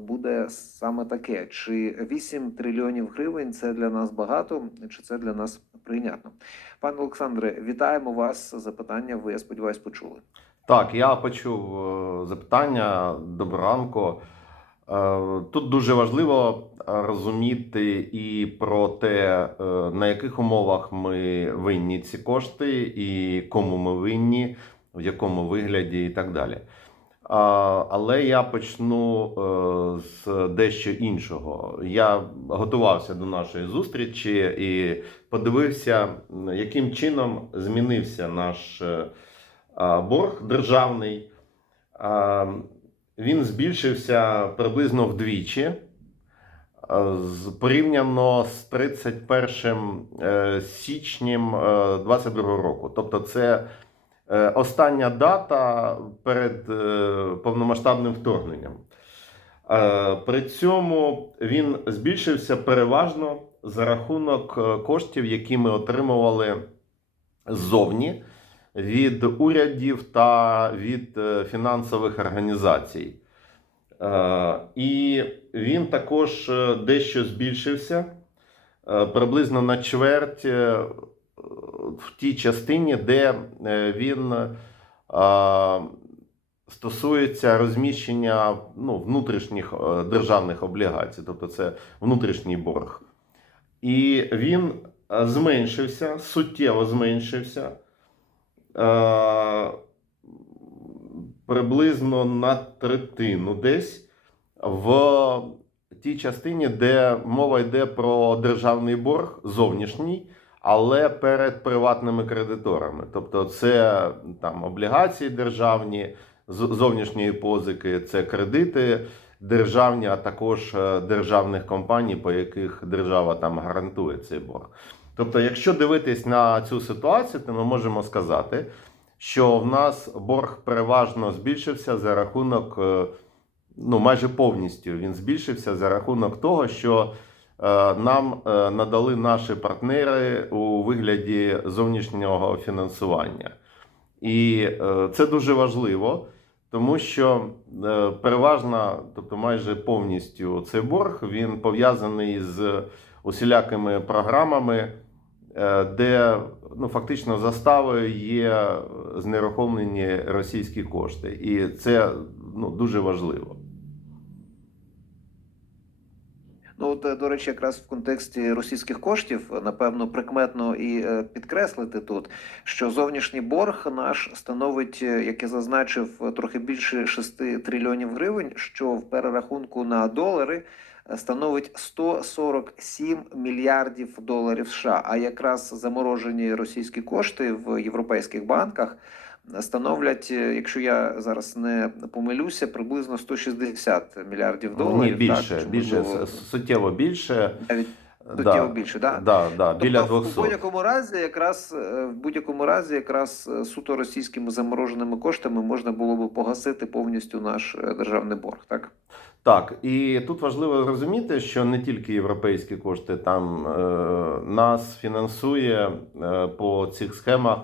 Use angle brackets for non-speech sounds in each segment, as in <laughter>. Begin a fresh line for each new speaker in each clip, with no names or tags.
буде саме таке: чи 8 трильйонів гривень це для нас багато, чи це для нас прийнятно? Пане Олександре, вітаємо вас. Запитання ви я сподіваюся почули.
Так, я почув е, запитання. Доброго ранку. Е, Тут дуже важливо е, розуміти і про те, на яких умовах ми винні ці кошти, і кому ми винні, в якому вигляді, і так далі. Але я почну е, з дещо іншого. Я готувався до нашої зустрічі і подивився, яким чином змінився наш е, борг державний. Він збільшився приблизно вдвічі. з- Порівняно з 31 е, січнем 2022 року. Тобто, це е, остання дата перед е, повномасштабним вторгненням. Е, При цьому він збільшився переважно за рахунок е, коштів, які ми отримували ззовні від урядів та від е, фінансових організацій. Е, І він також е, дещо збільшився е, приблизно на чверть е, в тій частині, де е, він е, стосується розміщення ну, внутрішніх е, державних облігацій, тобто це внутрішній борг. І він зменшився, суттєво зменшився. Приблизно на третину десь в тій частині, де мова йде про державний борг зовнішній, але перед приватними кредиторами. Тобто, це там облігації державні, зовнішньої позики, це кредити державні, а також е, державних компаній, по яких держава там гарантує цей борг. Тобто, якщо дивитись на цю ситуацію, то ми можемо сказати, що в нас борг переважно збільшився за рахунок, е, ну майже повністю він збільшився за рахунок того, що нам е, надали наші партнери у вигляді зовнішнього фінансування. І е, це дуже важливо, тому що е, переважна, тобто майже повністю цей борг, він пов'язаний з усілякими програмами, е, де ну, фактично заставою є знерухомлені російські кошти. І це ну, дуже важливо.
Ну, от, е, до речі, якраз в контексті російських коштів, е, напевно, прикметно і е, підкреслити тут, що зовнішній борг наш становить, як я зазначив, трохи більше 6 трильйонів гривень, що в перерахунку на долари становить 147 мільярдів доларів США. А якраз заморожені російські кошти в європейських банках становлять, е, якщо я зараз не помилюся, приблизно 160 мільярдів доларів.
Ні, більше,
чи,
більше
можливо,
суттєво більше.
навіть
Да,
більше, да?
да, да, біля
Тобто,
200.
в будь-якому разі, якраз е, в будь-якому разі, якраз е, суто російськими замороженими коштами можна було би погасити повністю наш е, державний борг, так?
Так, і тут важливо розуміти, що не тільки європейські кошти там е, нас фінансує е, по цих схемах.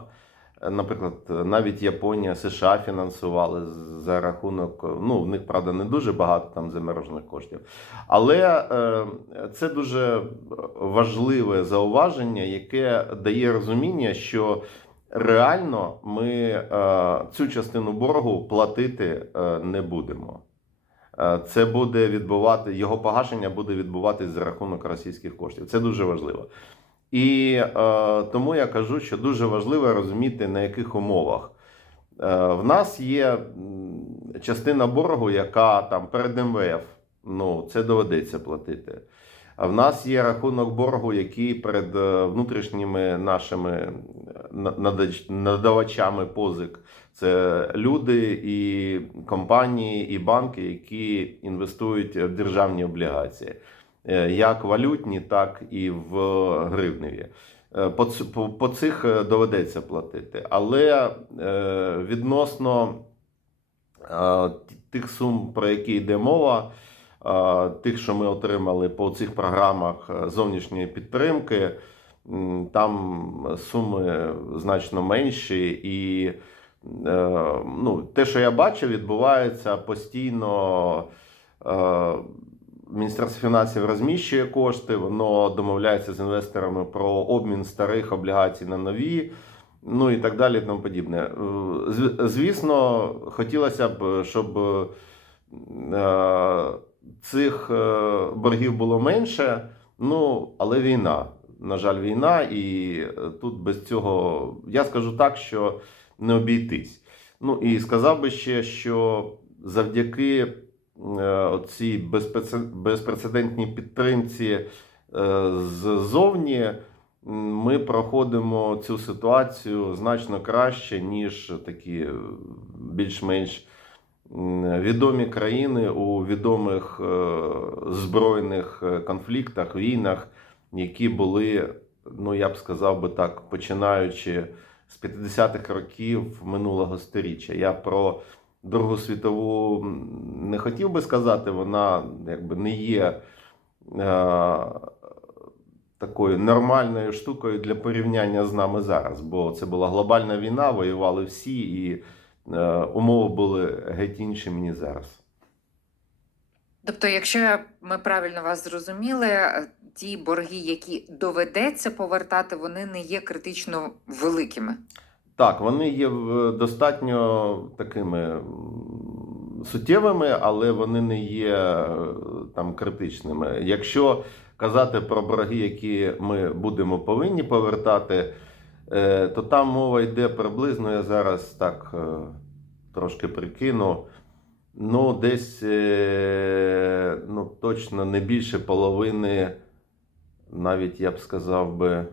Наприклад, навіть Японія, США фінансували за рахунок. Ну, в них правда не дуже багато там заморожених коштів. Але е, це дуже важливе зауваження, яке дає розуміння, що реально ми е, цю частину боргу платити е, не будемо. Це буде відбувати його погашення буде відбуватись за рахунок російських коштів. Це дуже важливо. І е, тому я кажу, що дуже важливо розуміти, на яких умовах. Е, в нас є частина боргу, яка там перед МВФ. Ну, це доведеться платити. А в нас є рахунок боргу, який перед е, внутрішніми нашими е, надавачами позик. Це люди і компанії, і банки, які інвестують в державні облігації, як валютні, так і в гривневі. Е, По, по, по цих е, доведеться платити. Але е, відносно е, тих сум, про які йде мова, е, тих, що ми отримали по цих програмах е, зовнішньої підтримки, там суми значно менші, і е, ну, те, що я бачив, відбувається постійно Е, Міністерство фінансів розміщує кошти, воно домовляється з інвесторами про обмін старих облігацій на нові, ну і так далі, і тому подібне. Е, Звісно, хотілося б, щоб е, цих е, боргів було менше, ну, але війна. На жаль, війна, і тут без цього я скажу так, що не обійтись. Ну і сказав би ще, що завдяки цій безпреце- безпрецедентній підтримці е, ззовні ми проходимо цю ситуацію значно краще, ніж такі е, більш-менш відомі країни у відомих е, збройних е, конфліктах, війнах, які були, ну я б сказав би так, починаючи з 50-х років минулого сторіччя. Я про Другу світову не хотів би сказати, вона якби не є е, такою нормальною штукою для порівняння з нами зараз, бо це була глобальна війна, воювали всі, і е, умови були геть інші мені зараз.
Тобто, якщо ми правильно вас зрозуміли, е, ті борги, які доведеться повертати, вони не є критично великими.
Так, вони є достатньо такими суттєвими, але вони не є е, там критичними. Якщо казати про борги, які ми будемо повинні повертати, е, то там мова йде приблизно, я зараз так е, трошки прикину. Ну, десь ну, точно не більше половини, навіть я б сказав би.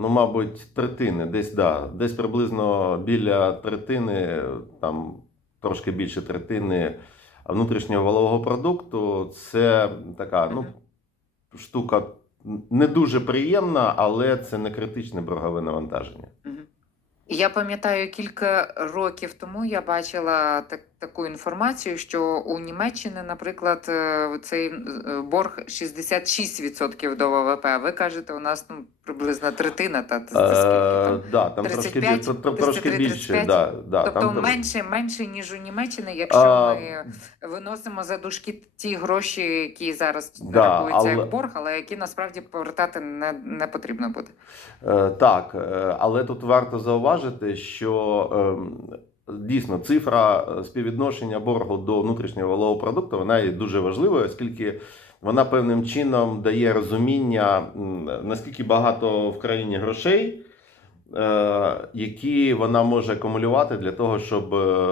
Ну, мабуть, третини, десь да, десь приблизно біля третини, там трошки більше третини внутрішнього валового продукту. Це така ну, штука не дуже приємна, але це не критичне боргове навантаження.
Я пам'ятаю, кілька років тому я бачила так, таку інформацію, що у Німеччини, наприклад, е, цей е, борг 66% до ВВП. Ви кажете, у нас ну, приблизно третина. Та, скільки там?
Е, там трошки,
35,
біль- тр- тр- трошки більше. Да, да,
Тобто
там,
менше, менше, ніж у Німеччині, якщо
А,
ми виносимо за дужки ті гроші, які зараз
Да,
рахуються
але-
як борг, але які насправді повертати не, не потрібно буде.
Так, але тут варто зауважити, що ем, дійсно цифра е, співвідношення боргу до внутрішнього валового продукту вона є дуже важливою, оскільки вона певним чином дає розуміння, наскільки багато в країні грошей, е, які вона може акумулювати для того, щоб е,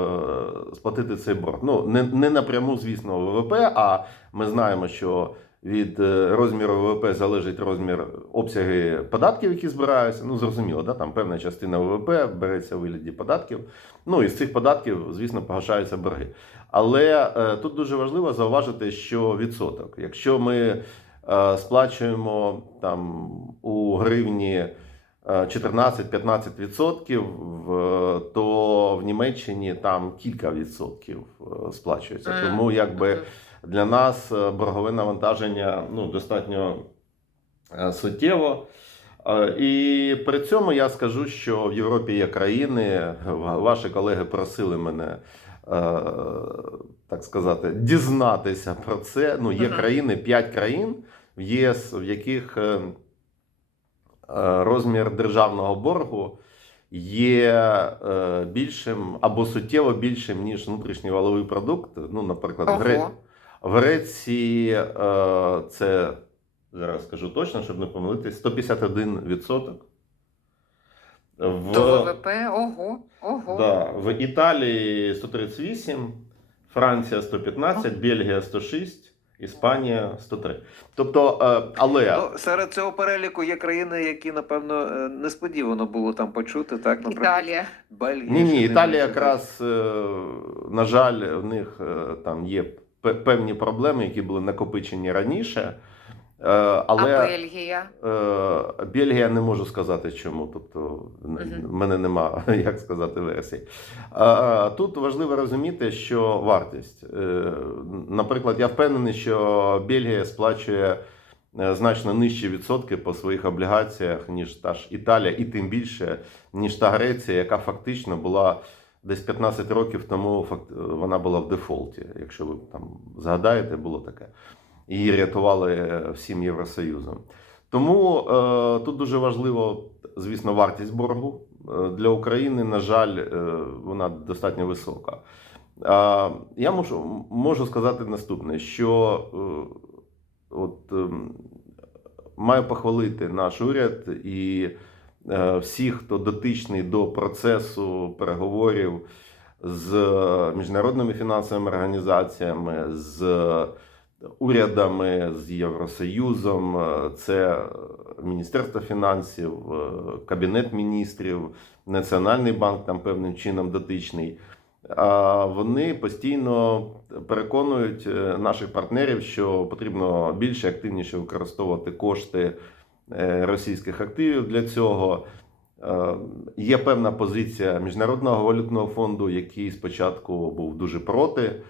сплатити цей борг. Ну, не, не напряму, звісно, ВВП, а ми знаємо, що від е, розміру ВВП залежить розмір обсяги податків, які збираються. Ну, зрозуміло, да? там певна частина ВВП береться у вигляді податків. Ну і з цих податків, звісно, погашаються борги. Але е, тут дуже важливо зауважити, що відсоток. Якщо ми е, сплачуємо там у гривні е, 14-15 відсотків, в- то в Німеччині там кілька відсотків е, сплачується. Тому якби
Мгм.
Для нас е, боргове навантаження ну, достатньо е, суттєво. Е, І при цьому я скажу, що в Європі є країни, ваші колеги просили мене. Так сказати, дізнатися про це. Ну, є країни, п'ять країн в ЄС, в яких розмір державного боргу є більшим або суттєво більшим, ніж внутрішній валовий продукт. Ну, наприклад, в Греції е, це зараз скажу точно, щоб не помилитись, 151%. В,
До ВВП, ого, ого.
да, в Італії 138, Франція 115, Бельгія 106, Іспанія 103. Тобто, е, але
Ну, серед цього переліку є країни, які напевно е, несподівано було там почути. Так, наприклад,
Італія.
Бельгія.
ні, ні, Італія якраз, на жаль, в них там є певні проблеми, які були накопичені раніше. Е, Але
А Бельгія.
Е, Бельгія не можу сказати чому. Тобто в в мене нема, <laughs> як сказати, версій. Е, Тут важливо розуміти, що вартість. Е, Наприклад, я впевнений, що Бельгія сплачує значно нижчі відсотки по своїх облігаціях, ніж та ж Італія, і тим більше, ніж та Греція, яка фактично була десь 15 років тому факт, вона була в дефолті. Якщо ви там згадаєте, було таке. Її рятували всім Євросоюзом. Тому е, тут дуже важливо, звісно, вартість боргу. Е, Для України, на жаль, е, вона достатньо висока. Е, я можу, можу сказати наступне: що е, от, е, маю похвалити наш уряд і е, всіх, хто дотичний до процесу переговорів з міжнародними фінансовими організаціями, з урядами, з Євросоюзом, е, це Міністерство фінансів, е, Кабінет міністрів, Національний банк там певним чином дотичний. А вони постійно переконують е, наших партнерів, що потрібно більше активніше використовувати кошти е, російських активів для цього. Е, Є певна позиція Міжнародного валютного фонду, який спочатку був дуже проти. Е,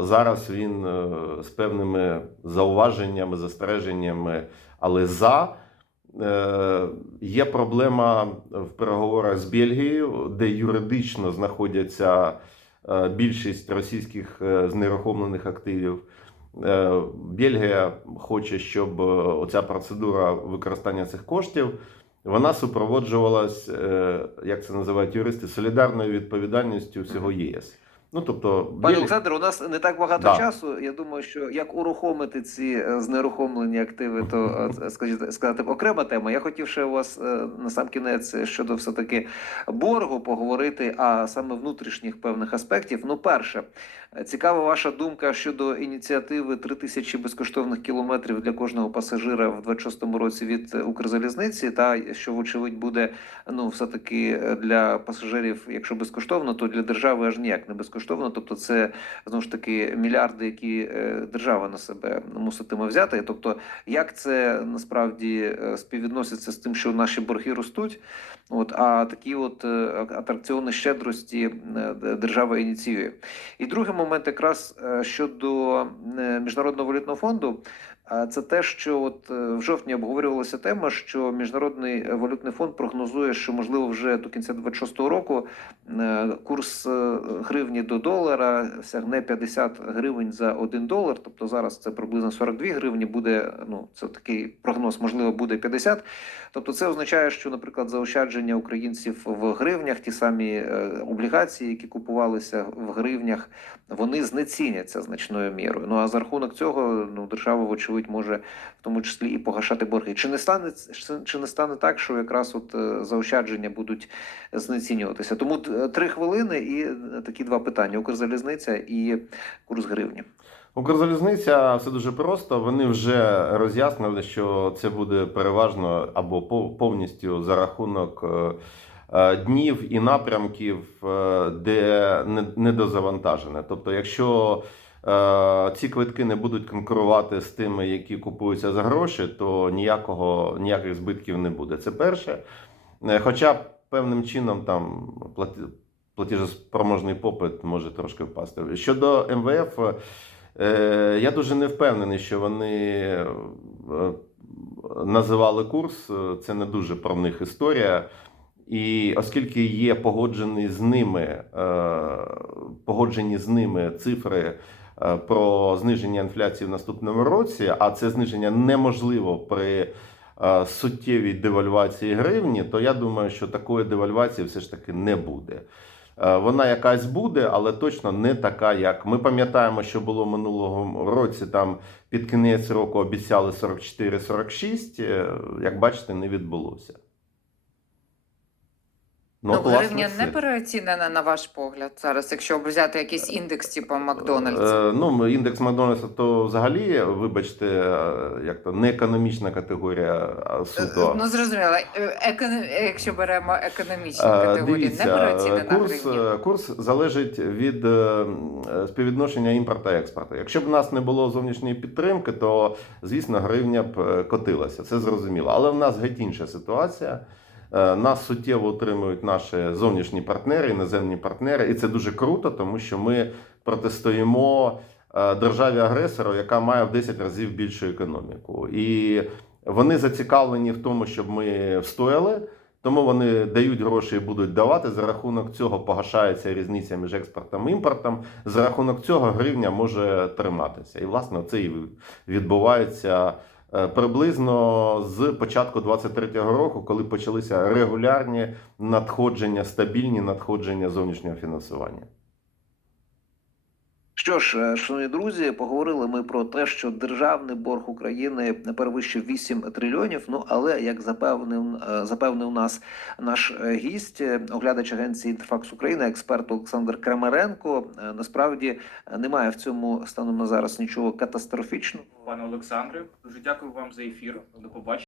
Зараз він е, з певними зауваженнями, застереженнями, але за. Е, Є проблема в переговорах з Бельгією, де юридично знаходяться е, більшість російських е, знерухомлених активів. Е, Бельгія хоче, щоб е, оця процедура використання цих коштів вона супроводжувалась, е, як це називають юристи, солідарною відповідальністю всього єС. Ну тобто,
Пане
Бельгія-
Олександре, у нас не так багато
Да.
часу. Я думаю, що як урухомити ці е, знерухомлені активи, то е, <laughs> скажіть сказати окрема тема. Я хотів ще у вас е, на сам кінець щодо все таки боргу поговорити, а саме внутрішніх певних аспектів. Ну, перше, цікава ваша думка щодо ініціативи 3000 безкоштовних кілометрів для кожного пасажира в 26-му році від Укрзалізниці, та що вочевидь буде ну все таки для пасажирів, якщо безкоштовно, то для держави аж ніяк не безкоштовно. Тобто, це знову ж таки мільярди, які е, держава на себе муситиме взяти. Тобто, як це насправді е, співвідноситься з тим, що наші борги ростуть, от а такі от е, атракціони щедрості е, держава ініціює. І другий момент, якраз е, щодо міжнародного валютного фонду. Це те, що от в жовтні обговорювалася тема, що міжнародний валютний фонд прогнозує, що можливо вже до кінця 26-го року курс гривні до долара сягне 50 гривень за 1 долар. Тобто зараз це приблизно 42 гривні. Буде ну це такий прогноз, можливо, буде 50. Тобто, це означає, що, наприклад, заощадження українців в гривнях, ті самі е, облігації, які купувалися в гривнях, вони знеціняться значною мірою. Ну а за рахунок цього ну держава, вочевидь, може в тому числі і погашати борги. Чи не стане чи не стане так, що якраз от е, заощадження будуть знецінюватися? Тому е, три хвилини і такі два питання: Укрзалізниця і курс гривні.
Укрзалізниця все дуже просто. Вони вже роз'яснили, що це буде переважно або повністю за рахунок е, е, днів і напрямків, е, де не- недозавантажене. Тобто, якщо ці квитки не будуть конкурувати з тими, які купуються за гроші, то ніякого ніяких збитків не буде. Це перше. Хоча певним чином там платі- платіжеспроможний попит може трошки впасти. Щодо МВФ. Е, Я дуже не впевнений, що вони е, називали курс. Це не дуже про них історія. І оскільки є погоджені з ними, е, погоджені з ними цифри про зниження інфляції в наступному році, а це зниження неможливо при суттєвій девальвації гривні, то я думаю, що такої девальвації все ж таки не буде. Е, Вона якась буде, але точно не така, як ми пам'ятаємо, що було минулого році. Там під кінець року обіцяли 44-46. е, Як бачите, не відбулося.
Ну,
власне,
гривня не переоцінена на ваш погляд зараз, якщо взяти якийсь індекс, типу Макдональдс.
Е, Ну, індекс Макдональдса то взагалі, вибачте, е, як то не економічна категорія, а суто.
Ну зрозуміло, Е, економ... якщо беремо економічні
Е,
категорії, не
Дивіться,
переоцінена
курс,
гривня.
е, курс залежить від е, е, співвідношення імпорту та експорту. Якщо б у нас не було зовнішньої підтримки, то звісно гривня б е, котилася. Це зрозуміло. Але в нас геть інша ситуація. Е, Нас суттєво утримують наші зовнішні партнери, іноземні партнери, і це дуже круто, тому що ми протистоїмо е, державі агресору, яка має в 10 разів більшу економіку. І вони зацікавлені в тому, щоб ми встояли Тому вони дають гроші і будуть давати. За рахунок цього погашається різниця між експортом і імпортом. За рахунок цього гривня може триматися. І власне це і відбувається приблизно з початку 23-го року, коли почалися регулярні надходження, стабільні надходження зовнішнього фінансування.
Що ж, е, шановні друзі, поговорили ми про те, що державний борг України перевищив 8 трильйонів. Ну але як запевнив е, запевнив нас наш е, гість, оглядач агенції Інтерфакс України, експерт Олександр Крамаренко, насправді немає в цьому станом на зараз нічого катастрофічного.
Пане Олександре, дуже дякую вам за ефір. До побачення.